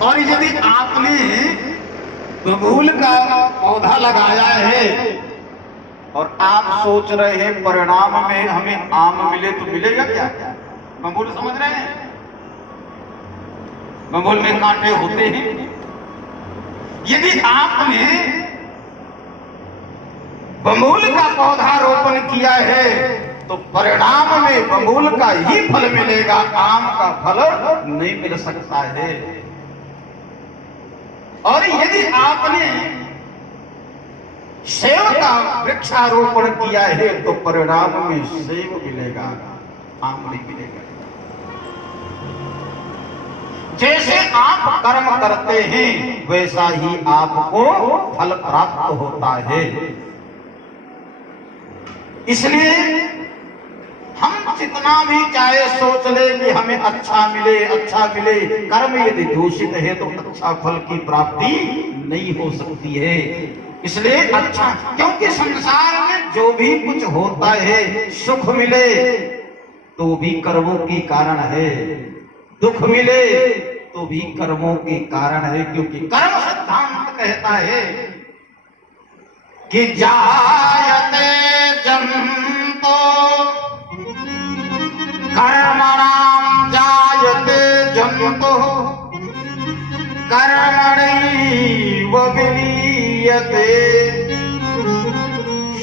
और यदि आपने बबूल का पौधा लगाया है और आप सोच रहे हैं परिणाम में हमें आम मिले, तो मिलेगा क्या? बबूल समझ रहे हैं? बबूल में कांटे होते हैं। यदि आपने बबूल का पौधा रोपण किया है तो परिणाम में बबूल का ही फल मिलेगा, आम का फल नहीं मिल सकता है। और यदि आपने सेब का वृक्षारोपण किया है तो परिणाम में सेब मिलेगा, आम नहीं मिलेगा। जैसे आप कर्म करते हैं वैसा ही आपको फल प्राप्त होता है। इसलिए हम जितना भी चाहे सोच ले कि हमें अच्छा मिले, कर्म यदि दूषित है तो अच्छा फल की प्राप्ति नहीं हो सकती है। इसलिए अच्छा, क्योंकि संसार में जो भी कुछ होता है, सुख मिले तो भी कर्मों के कारण है, दुख मिले तो भी कर्मों के कारण है। क्योंकि कर्म सिद्धांत कहता है कि जायते जन्तो कर्मणां जायते जन्तो कर्मणैव विलीयते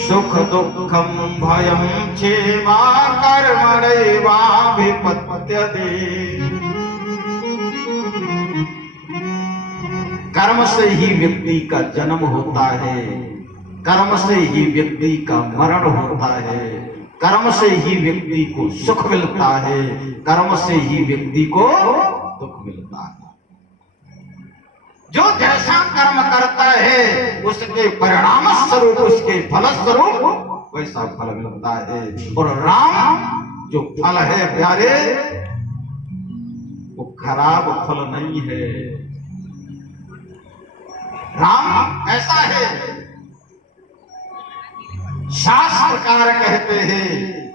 सुख दुःखं भयं चैव कर्मणैवाभिपत्यते। कर्म से ही व्यक्ति का जन्म होता है, कर्म से ही व्यक्ति का मरण होता है, कर्म से ही व्यक्ति को सुख मिलता है, कर्म से ही व्यक्ति को दुख मिलता है। जो जैसा कर्म करता है उसके परिणाम स्वरूप, उसके फल स्वरूप वैसा फल मिलता है। और राम जो फल है प्यारे, वो खराब फल नहीं है। राम ऐसा है, शास्त्रकार कहते हैं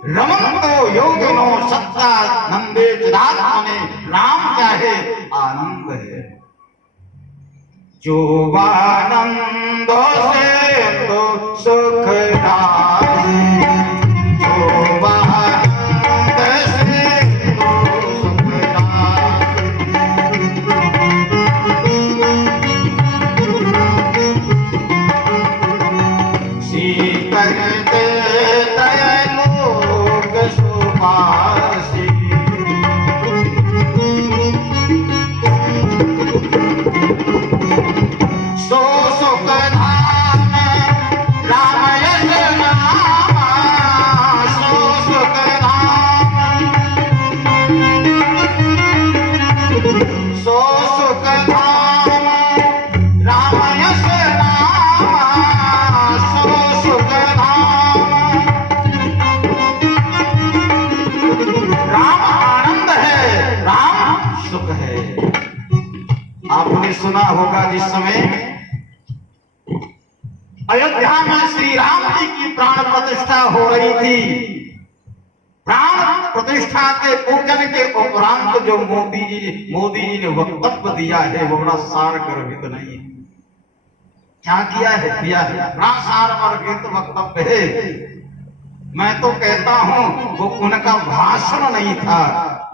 रमन्तो योगिनो सत्तानंदे चिदात्मने। राम क्या है? आनंद है। जो आनंदो से तो सुख राशि, जो आनंद से तो सुख राशि। करते तय लोक सुपासी, सो सुख धाम राम यश नामा, सो सुख धाम, सो सुख धाम राम यश नामा, सो सुख धाम। राम आनंद है, राम सुख है। आपने सुना होगा जिस समय अयोध्या में श्री राम जी की प्राण प्रतिष्ठा हो रही थी, प्राण प्रतिष्ठा के पूजन के उपरांत जो मोदी जी ने वक्तव्य दिया है वो बड़ा सार गर्भित नहीं है। क्या किया है? दिया है बड़ा सार गर्भित वक्तव्य है। मैं तो कहता हूं वो उनका भाषण नहीं था,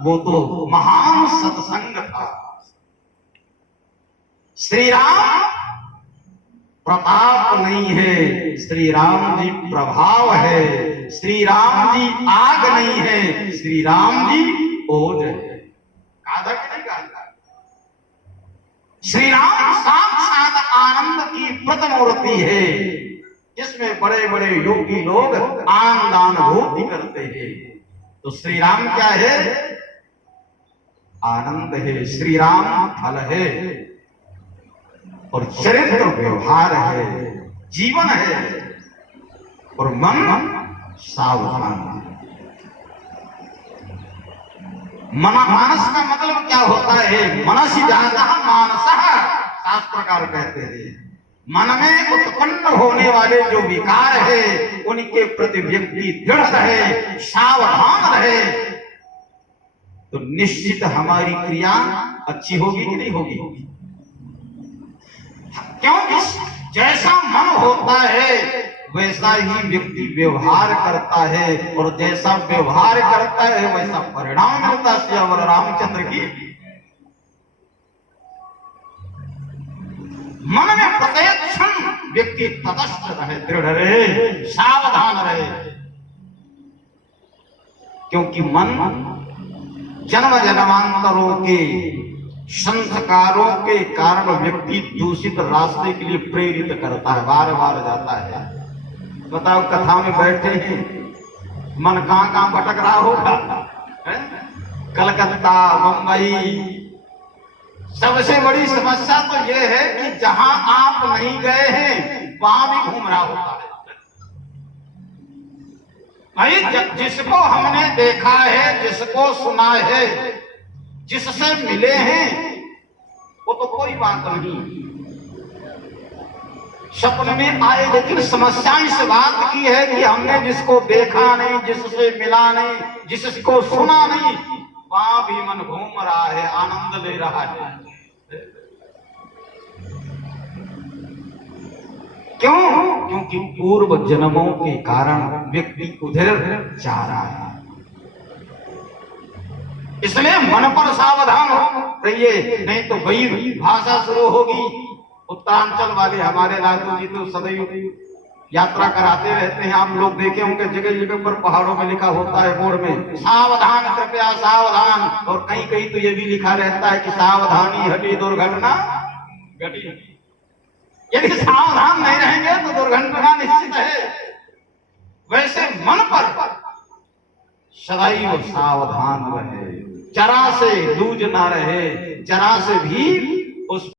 वो तो महान सत्संग था। श्री राम प्रताप नहीं है, श्री राम जी प्रभाव है। श्री राम जी आग नहीं है, श्री राम जी ओज है। कहा कि नहीं कहा? श्री राम साक्षात आनंद की प्रतिमूर्ति है, जिसमें बड़े बड़े योगी लोग आनंदानुभूति करते हैं। तो श्री राम क्या है? आनंद है। श्री राम फल है और चरित्र व्यवहार है, जीवन है और मन सावधान। मानस का मतलब क्या होता है? मनसि जातः मानसः, शास्त्रकार कहते हैं मन में उत्पन्न होने वाले जो विकार है उनके प्रति व्यक्ति दृढ़ रहे, सावधान रहे। तो निश्चित हमारी क्रिया अच्छी होगी कि नहीं होगी। क्योंकि जैसा मन होता है वैसा ही व्यक्ति व्यवहार करता है, और जैसा व्यवहार करता है वैसा परिणाम मिलता है। श्यावर रामचंद्र की मन में प्रत्येक क्षण व्यक्ति तटस्थ रहे, दृढ़ रहे, सावधान रहे, क्योंकि मन जन्म जन्मांतरों के संस्कारों के कारण व्यक्ति दूषित रास्ते के लिए प्रेरित करता है, बार बार जाता है। बताओ, कथा में बैठे हैं, मन कहां कहां भटक रहा होगा, कलकत्ता, मुंबई। सबसे बड़ी समस्या तो यह है कि जहां आप नहीं गए हैं वहां भी घूम रहा होता है। भाई, जिसको हमने देखा है, जिसको सुना है, जिससे मिले हैं, वो तो कोई बात नहीं, सपने में आए। लेकिन समस्या इस बात की है कि हमने जिसको देखा नहीं, जिससे मिला नहीं, जिसको सुना नहीं, वहां भी मन घूम रहा है, आनंद ले रहा है। क्यों? क्योंकि पूर्व जन्मों के कारण व्यक्ति उधर जा रहा है। इसलिए मन पर सावधान हो रहिए, नहीं तो वही भाषा शुरू होगी। उत्तरांचल वाले हमारे लालू जी तो सदैव यात्रा कराते रहते हैं। आप लोग देखे होंगे, जगह जगह पर पहाड़ों में लिखा होता है बोर्ड में, सावधान, कृपया सावधान। और कहीं कहीं तो ये भी लिखा रहता है कि सावधानी हटी दुर्घटना घटी। यदि सावधान नहीं रहेंगे तो दुर्घटना निश्चित है। वैसे मन पर सदैव सावधान रहे, जरा से लूज ना रहे, जरा से भी उस